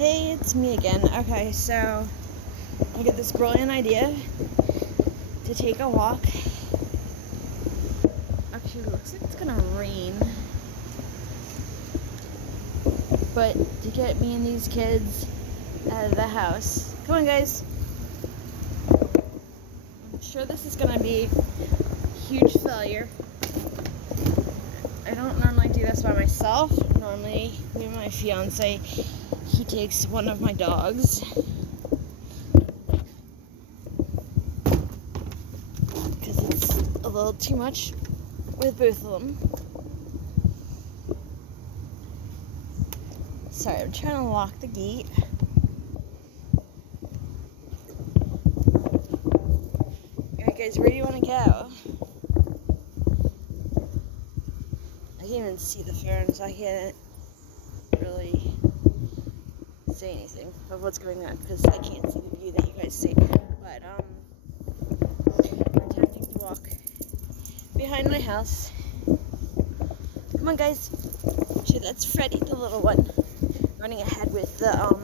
Hey, it's me again. Okay, so I get this brilliant idea to take a walk. Actually, it looks like it's gonna rain. But to get me and these kids out of the house. Come on, guys. I'm sure this is gonna be a huge failure. I don't normally do this by myself. Normally, me and my fiance, he takes one of my dogs. Because it's a little too much with both of them. Sorry, I'm trying to lock the gate. Alright guys, where do you want to go? I can't even see the phone, so I can't really say anything of what's going on because I can't see the view that you guys see. But we're attempting to walk behind my house. Come on, guys. Actually, that's Freddie, the little one, running ahead with the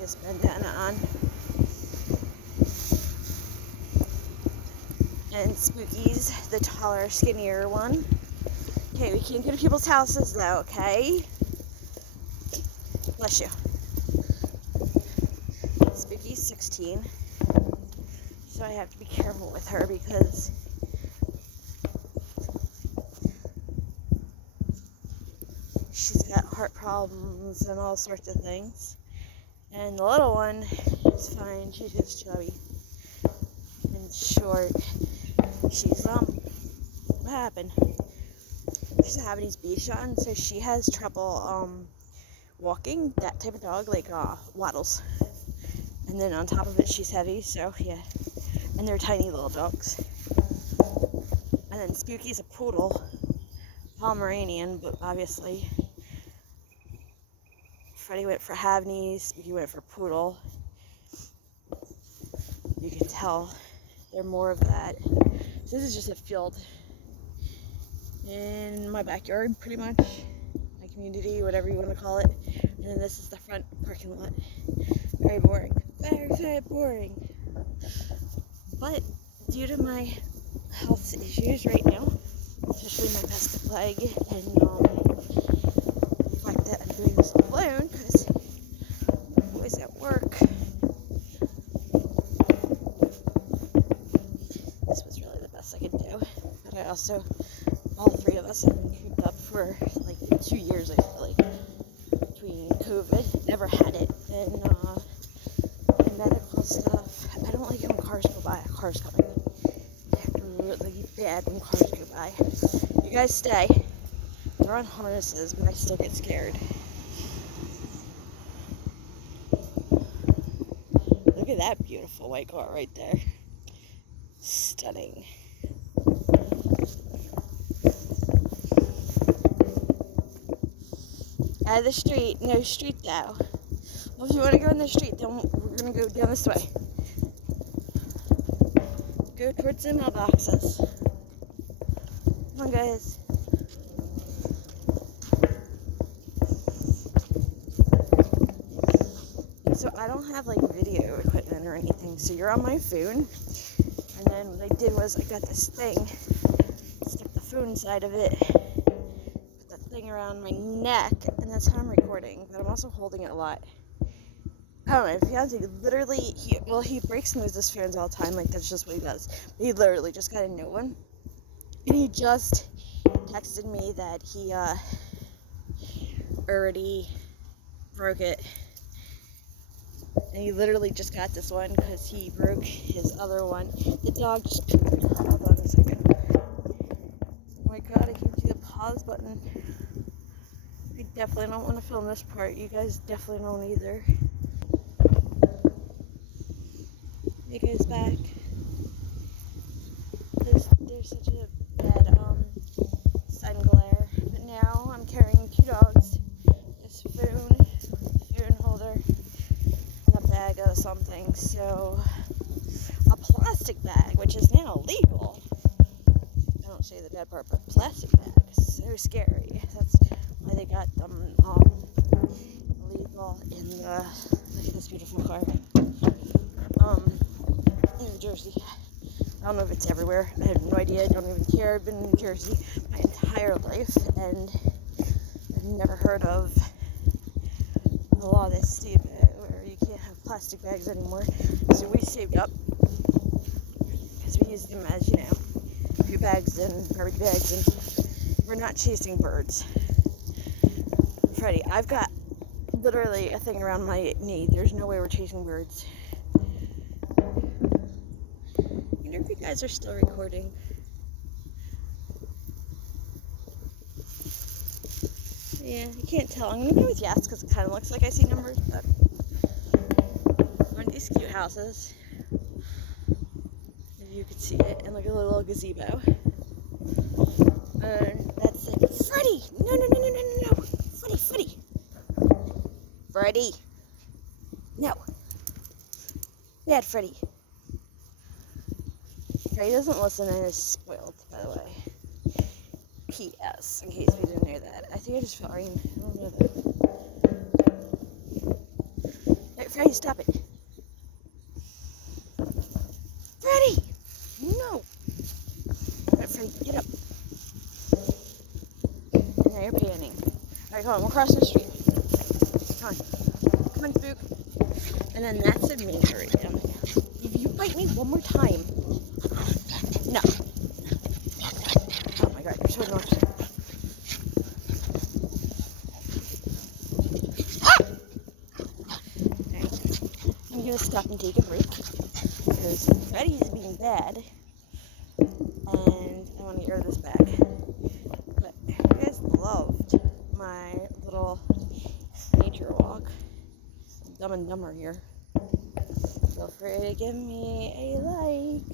his bandana on. And Spooky's the taller, skinnier one. Okay, we can't go to people's houses though, okay? Bless you. Spooky's 16, so I have to be careful with her because she's got heart problems and all sorts of things. And the little one is fine. She's just chubby and short. She's what happened? She's a Havanese Bichon, so she has trouble walking. That type of dog, like waddles. And then on top of it, she's heavy, so yeah. And they're tiny little dogs. And then Spooky's a poodle, Pomeranian, but obviously Freddie went for Havanese, Spooky went for poodle. You can tell they're more of that. So this is just a field in my backyard, pretty much. My community, whatever you want to call it. And then this is the front parking lot. Very boring. Very, very boring. But due to my health issues right now, especially my pest plague, and the fact that I'm doing this alone because I'm always at work, this was really the best I could do. But I also, all three of us have been cooped up for like 2 years, I feel like, between COVID, never had it, and medical stuff. I don't like it when cars go by. Cars coming. It's really bad when cars go by. You guys stay. They're on harnesses, but I still get scared. Look at that beautiful white car right there. Stunning. Out of the street. No street though. Well, if you want to go in the street, then we're going to go down this way. Go towards the mailboxes. Come on, guys. So I don't have like video equipment or anything, so you're on my phone. And then what I did was I got this thing, stuck the phone inside of it, put that thing around my neck, and that's how I'm recording. But I'm also holding it a lot. I don't know, my fiance literally, he breaks and loses phones all the time, like that's just what he does. But he literally just got a new one. And he just texted me that he already broke it. And he literally just got this one because he broke his other one. The dog just pooped. Hold on a second. Oh my god, I can't see the pause button. I definitely don't want to film this part. You guys definitely don't either. It goes back because there's such a bad sun glare. But now I'm carrying 2 dogs, this phone holder, and a bag of something. So a plastic bag, which is now illegal. I don't say the bad part, but plastic bag is so scary. That's why they got them well, in this beautiful car. New Jersey. I don't know if it's everywhere. I have no idea. I don't even care. I've been in New Jersey my entire life, and I've never heard of the law that's state where you can't have plastic bags anymore. So we saved up because we used them as, food bags and garbage bags, and we're not chasing birds. Freddie, I've got literally a thing around my knee. There's no way we're chasing birds. I wonder if you guys are still recording. Yeah, you can't tell. I'm gonna go with yes because it kind of looks like I see numbers, but one of these cute houses, if you could see it, and like a little gazebo. And that's it. Freddie! No! Freddie! Freddie! No! Bad Freddie. Freddie doesn't listen and is spoiled, by the way. P.S. In case we didn't hear that. I think I just felt rain. I don't know that. Hey, Freddie, stop it. Freddie! No! Alright, Freddie, get up. And now you're panning. Alright, come on, we'll cross the street. Come on, Spook. And then that's a mean hurry. If you bite me one more time. No. Oh my god, you're so naughty. I'm gonna stop and take a break because Freddie's being bad and I want to get rid of this bag. But if you guys loved my little nature walk, Dumb and Dumber here, feel free to give me a like.